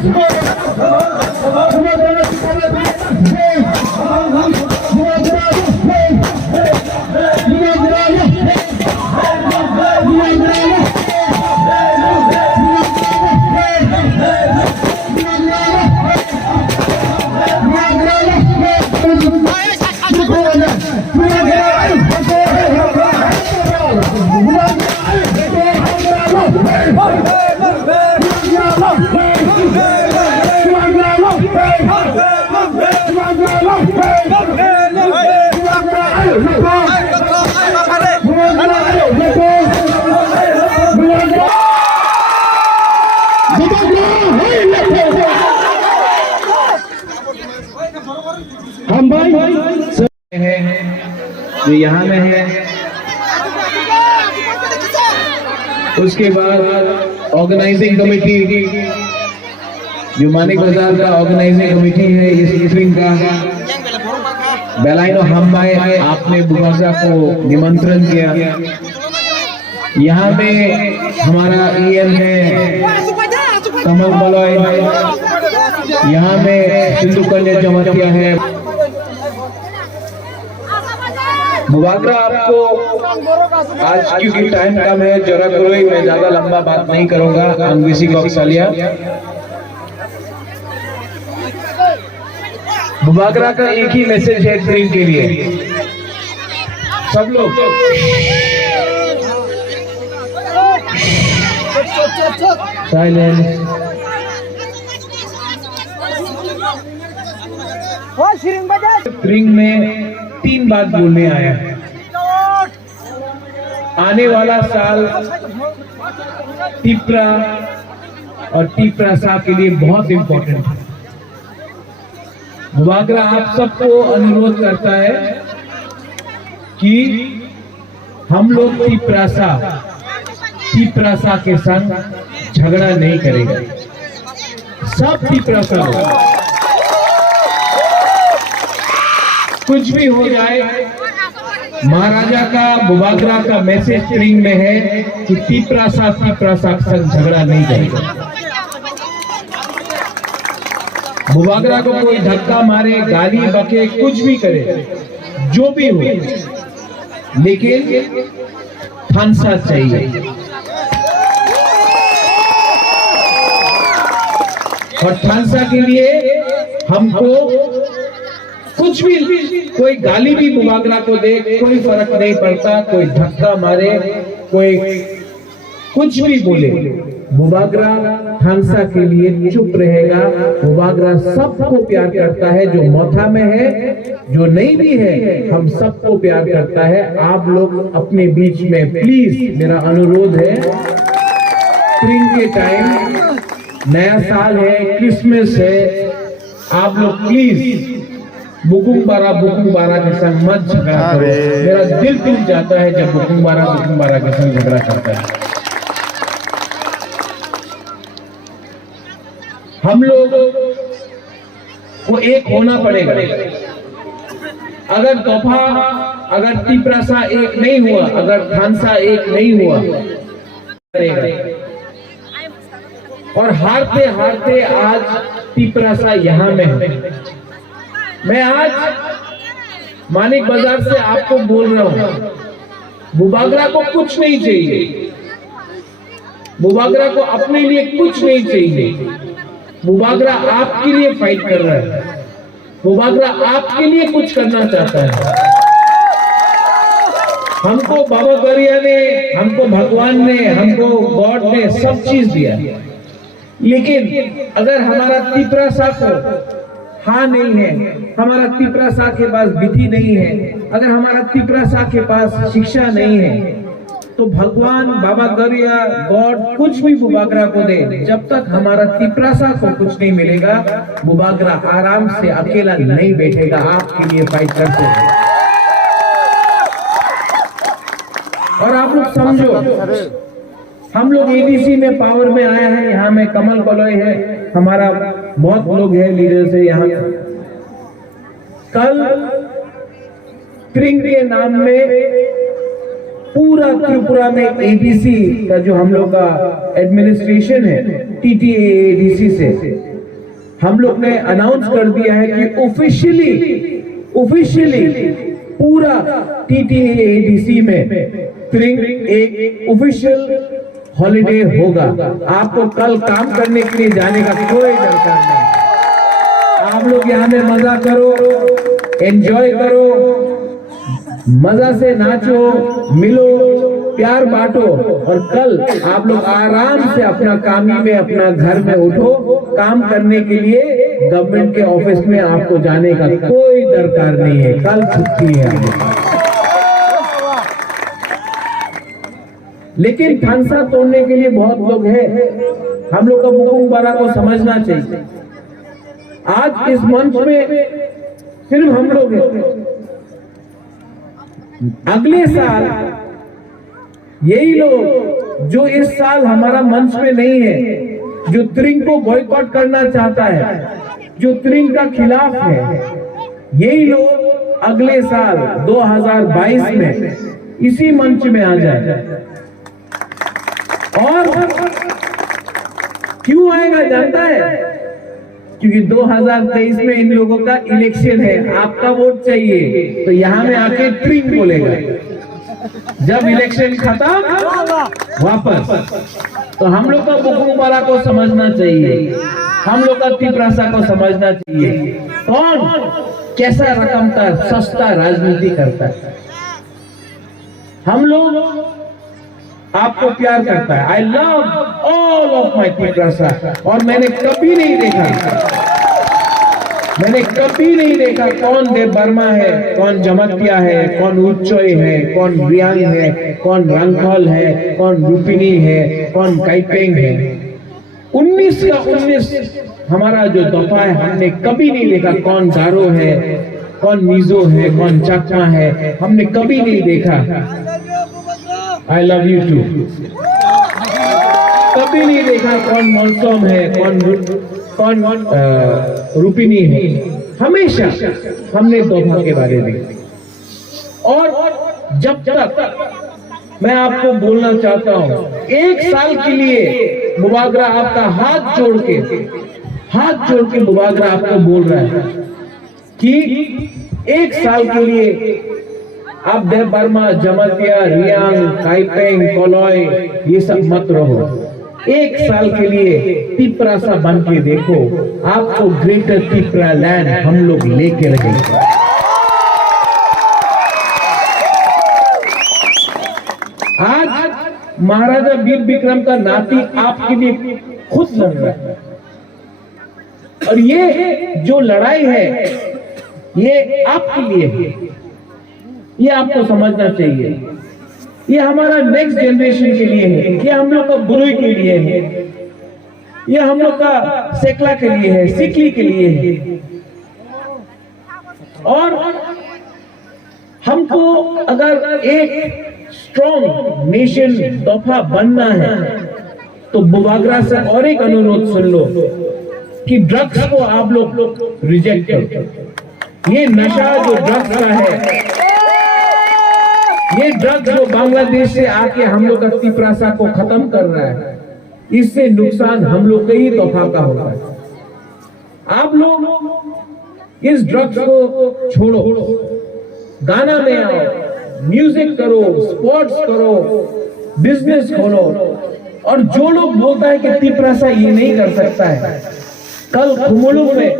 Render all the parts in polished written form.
हम भाई जो यहाँ में है, उसके बाद ऑर्गेनाइजिंग कमेटी जो मानिक बाजार का ऑर्गेनाइजिंग कमेटी है इस मीटिंग का, बेलाइनो हम्बाई आपने बुगाजा को निमंत्रण किया। यहाँ में हमारा ईएम है कमल बलॉय, यहाँ में सिंधु कन्या जमातिया है। मुबागरा आपको आज क्योंकि टाइम कम है जरा करो, मैं ज्यादा लंबा बात नहीं करूंगा। अंग्रेजी कौशल्या मुबागरा का एक ही मैसेज है ड्रीम के लिए, सब लोग साइलेंस। ड्रीम में 3 बात बोलने आया है। आने वाला साल टिप्रा और टिप्रासा के लिए बहुत इंपॉर्टेंट है। मुबागरा आप सबको अनुरोध करता है कि हम लोग टिप्रासा के संग झगड़ा नहीं करेंगे। सब टिप्रासा लोग कुछ भी हो जाए, महाराजा का मुबागरा का मैसेज स्ट्रिंग में है कि टिप्रासा के संग झगड़ा नहीं करेगा। मुबागरा को कोई धक्का मारे, गाली बके, कुछ भी करे, जो भी हो, लेकिन थानसा चाहिए। और थानसा के लिए हमको कुछ भी, कोई गाली भी मुबागरा को दे, कोई फर्क नहीं पड़ता। कोई धक्का मारे, कोई कुछ भी बोले, मुबागरा थानसा के लिए चुप रहेगा। मुबागरा सबको प्यार करता है, जो मोथा में है, जो नहीं भी है, हम सबको प्यार करता है। आप लोग अपने बीच में प्लीज, मेरा अनुरोध है, स्प्रिंग के टाइम, नया साल है, क्रिसमस है, आप लोग प्लीज बुकुंग बारा के संग मत झगड़ा करो। मेरा दिल टूट जाता है जब बुकुंग बारा के संग झगड़ा करता है। हम लोग को एक होना पड़ेगा। अगर टिप्रासा एक नहीं हुआ, अगर थानसा एक नहीं हुआ, और हारते हारते आज टिप्रासा यहाँ में है। मैं आज मानिक बाजार से आपको बोल रहा हूं, मुबागरा को कुछ नहीं चाहिए, मुबागरा को अपने लिए कुछ नहीं चाहिए। मुबागरा आपके लिए फाइट कर रहा है, मुबागरा आपके लिए कुछ करना चाहता है। हमको बाबा गरिया ने, हमको भगवान ने, हमको गॉड ने सब चीज दिया, लेकिन अगर हमारा टिप्रासा को हाँ नहीं है, हमारा टिप्रासा के पास विधि नहीं है, अगर हमारा टिप्रासा के पास शिक्षा नहीं है, तो भगवान, बाबा गरिया, गॉड कुछ भी मुबागरा को दे, जब तक हमारा टिप्रासा को कुछ नहीं मिलेगा, मुबागरा आराम से अकेला नहीं बैठेगा, आपके लिए फाइट करते हैं। और आप लोग समझो, हम लोग एडीसी में पावर में आए हैं, यहाँ में कमल बलॉय है, हमारा बहुत लोग हैं, लीडर्स है यहाँ। कल स्प्रिंग के नाम में पूरा त्रिपुरा में एडीसी का जो हम लोग का एडमिनिस्ट्रेशन है, TTAADC से हम लोग ने अनाउंस कर दिया है कि ऑफिशियली पूरा TTAADC में त्रिंग एक ऑफिशियल हॉलिडे होगा। आपको कल काम करने के लिए जाने का कोई दरकार नहीं। आप लोग यहाँ में मजा करो, एंजॉय करो, मजा से नाचो, मिलो, प्यार बांटो और कल आप लोग आराम से अपना कामी में अपना घर में उठो। काम करने के लिए गवर्नमेंट के ऑफिस में आपको जाने का कोई दरकार नहीं है, कल छुट्टी है। लेकिन थानसा तोड़ने के लिए बहुत लोग हैं, हम लोग का बुकुंग को समझना चाहिए। आज इस मंच में सिर्फ हम लोग हैं, अगले साल यही लोग जो इस साल हमारा मंच में नहीं है, जो त्रिंग को बॉयकॉट करना चाहता है, जो त्रिंग का खिलाफ है, यही लोग अगले साल 2022 में इसी मंच में आ जाए। और क्यों आएगा जानता है? क्योंकि 2023 में इन लोगों का इलेक्शन है, आपका वोट चाहिए, तो यहां में आके ट्रिंग बोलेगा। जब इलेक्शन खत्म वापस। तो हम लोग का बुकुंग को समझना चाहिए, हम लोग का तिपरासा को समझना चाहिए, कौन कैसा रकम का सस्ता राजनीति करता है। हम लोग आपको प्यार करता है। I love all of my Tiprasa. और मैंने कभी नहीं देखा कौन देव वर्मा है, कौन जमतिया है, कौन उच्चोई है, कौन रियांग है, कौन रंगखोल है, कौन रूपिनी है, कौन काइपेंग है। 19 का 19 हमारा जो दफा है, हमने कभी नहीं देखा कौन गारो है, कौन मिजो है, कौन चकमा है, हमने कभी नहीं देखा। I love you too. कभी नहीं देखा कौन मौसम है, कौन रूपिनी है। हमेशा हमने दोनों के बारे में। और जब तक मैं आपको बोलना चाहता हूं, 1 साल के लिए मुबागरा आपका हाथ जोड़ के मुबागरा आपको बोल रहा है कि 1 साल के लिए आप देव वर्मा, जमतिया, रियांग, काइपेंग, कोलोय ये सब मत रहो। 1 साल के लिए तिपरासा बन के देखो, आपको ग्रेटर तिपरा लैंड हम लोग लेके रहेंगे। आज महाराजा वीर विक्रम का नाती आपके लिए खुद लड़ रहा है, और ये जो लड़ाई है ये आपके लिए है। ये आपको समझना चाहिए। ये हमारा नेक्स्ट जनरेशन के लिए है, ये हम लोग का बुरुई के लिए है, ये हम लोग का सेकला के लिए है, सिकली के लिए है। और हमको अगर एक स्ट्रॉन्ग नेशन दफा बनना है तो बुबागरा से और एक अनुरोध सुन लो कि ड्रग्स को आप लोग रिजेक्ट करो। ये नशा जो ड्रग्स का है, ये ड्रग्स जो बांग्लादेश से आके हम लोग का तिपरासा को खत्म कर रहा है, इससे नुकसान हम लोग का ही तोहफा का होता है। आप लोग इस ड्रग्स को छोड़ो, गाना में आओ, म्यूजिक करो, स्पोर्ट्स करो, बिजनेस खोलो। और जो लोग बोलता है कि तिपरासा ये नहीं कर सकता है, कल खुमुलुंग में,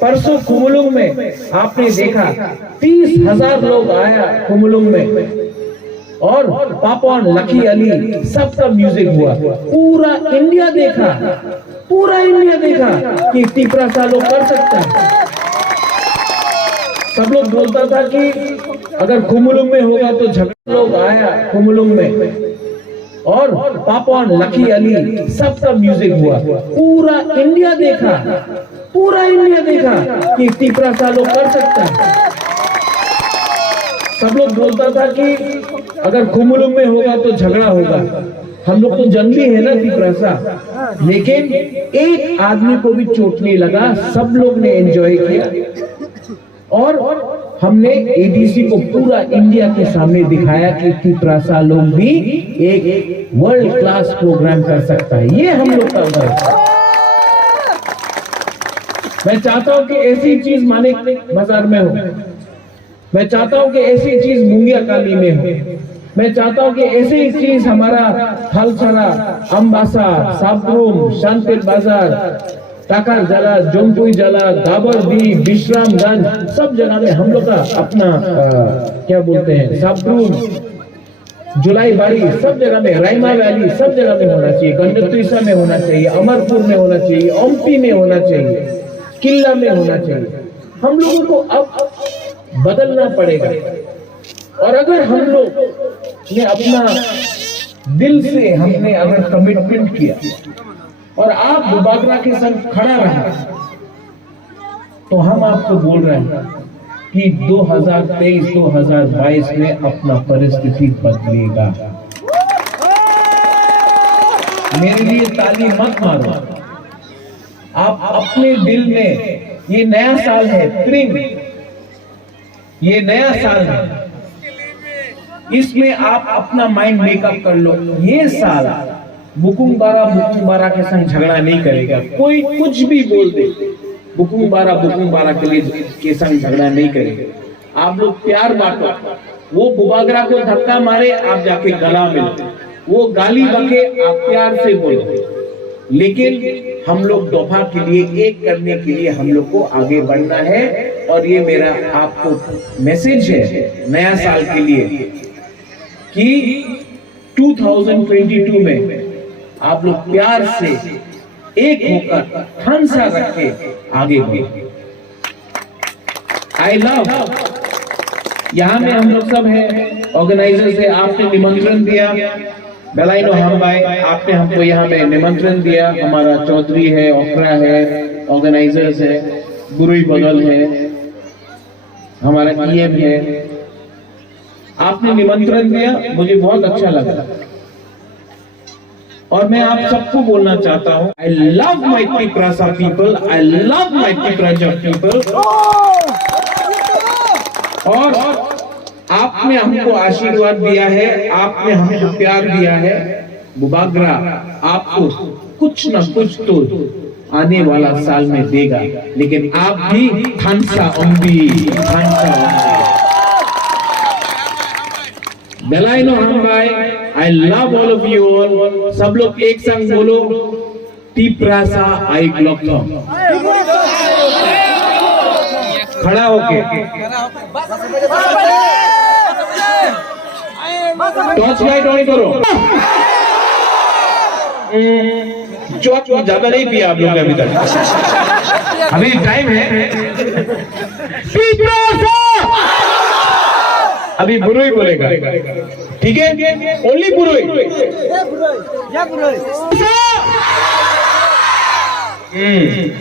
परसों खुमुलुंग में आपने देखा 30,000 लोग आया खुमुलुंग में, और पापा और लकी अली सबका म्यूजिक हुआ। पूरा इंडिया देखा कि तिपरासा लोग कर सकता है। सब लोग बोलता था कि अगर खुमुलुंग में होगा तो झगड़ा। लोग आया खुमुलुंग में, और पापा और लकी अली सबका म्यूजिक हुआ। पूरा इंडिया देखा कि तिपरासा लोग कर सकता है। सब लोग बोलता था कि अगर खुमुलुंग में होगा तो झगड़ा होगा। हम लोग तो जंगली है ना तिपरासा, लेकिन एक आदमी को भी चोट नहीं लगा, सब लोग ने एंजॉय किया। और हमने एडीसी को पूरा इंडिया के सामने दिखाया कि तिपरासा लोग भी एक वर्ल्ड क्लास प्रोग्राम कर सकता है। ये हम लोग का वर्क है। मैं चाहता हूं कि ऐसी चीज मानिक बाजार में हो, मैं चाहता हूं कि ऐसी चीज मुंगिया काली में हो, मैं चाहता हूं कि ऐसी चीज हमारा थलसरा, अम्बासा, साबरूम, शांतिल बाजार, टाकार जला, जोनपुई जला, गाबरदी, विश्रामगंज, सब जगह में हम लोग का अपना क्या बोलते हैं, साबरूम, जुलाई बाड़ी, सब जगह में, रायमा वैली, सब जगह में होना चाहिए, गंडतुईसा में होना चाहिए, अमरपुर में होना चाहिए, ओमपी में होना चाहिए, किला में होना चाहिए। हम लोगों को अब बदलना पड़ेगा। और अगर हम लोग ने अपना दिल से हमने अगर कमिटमेंट किया और आप बुबागरा के संग खड़ा रहा, तो हम आपको बोल रहे हैं कि 2023-2022 में अपना परिस्थिति बदलेगा। मेरे लिए ताली मत मारो, आप अपने दिल में, ये नया साल है, त्रिंग, ये नया साल है, इसमें आप अपना माइंड मेकअप कर लो। ये साल बुकुंबारा के संग झगड़ा नहीं करेगा। कोई कुछ भी बोल दे, बुकुंबारा के संग झगड़ा नहीं करेगा। आप लोग प्यार बांटो। वो बुबागरा को धक्का मारे, आप जाके गला मिलो। वो गाली बके, आप प्यार से बोलो। लेकिन हम लोग दफा के लिए, एक करने के लिए हम लोग को आगे बढ़ना है। और ये मेरा आपको मैसेज है नया साल के लिए कि 2022 में आप लोग प्यार से एक होकर हंसा रख के आगे बढ़े। आई लव, यहाँ में हम लोग सब हैं, ऑर्गेनाइजर से आपने निमंत्रण दिया, बेलाइनो हम भाई, आपने हमको यहाँ में निमंत्रण दिया। हमारा चौधरी है, ओखरा है, ऑर्गेनाइजर्स है, गुरुई बगल है, हमारा ईएम है, आपने निमंत्रण दिया, मुझे बहुत अच्छा लगा। और मैं आप सबको बोलना चाहता हूं, I love my Tiprasa people, I love my Tiprasa people. और आपने हमको आशीर्वाद दिया है, आपने हमको प्यार दिया है। बुबागरा आपको कुछ न कुछ तो आने वाला साल में देगा, लेकिन आप भी थानसा ओम्बी, थानसा ओम्बी। बेलाइनो हम भाई, I love all of you all. सब लोग एक संग बोलो, तिपरासा आई ग्लोक्लो। खड़ा होके टॉर्च लाइट ऑन करो। चौक ज्यादा नहीं पिया आप लोग ने अभी तक, अभी टाइम है। अभी बुरुई बोलेगा, ठीक है? ओनली बुरुई।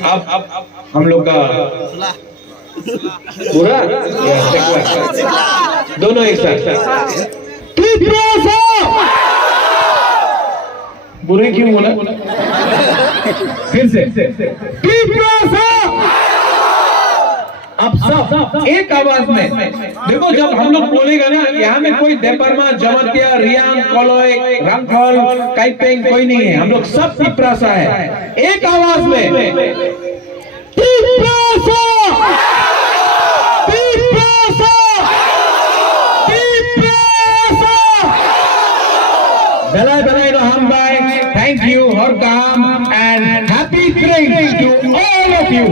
अब हम लोग का पूरा दोनों एक साथ। बुरुई क्यों बोला? फिर से अब सब एक आवाज में देखो। जब हम लोग बोलेगा ना, यहाँ में कोई देपरमा, जमतिया, रियान, कोलोय, रंगफल, काइपेंग कोई नहीं है। हम लोग सब तिपरासा है। एक आवाज में तिपरासा, तिपरासा, तिपरासा। बेला बेला हम भाई, थैंक यू और काम and happy train to all of you.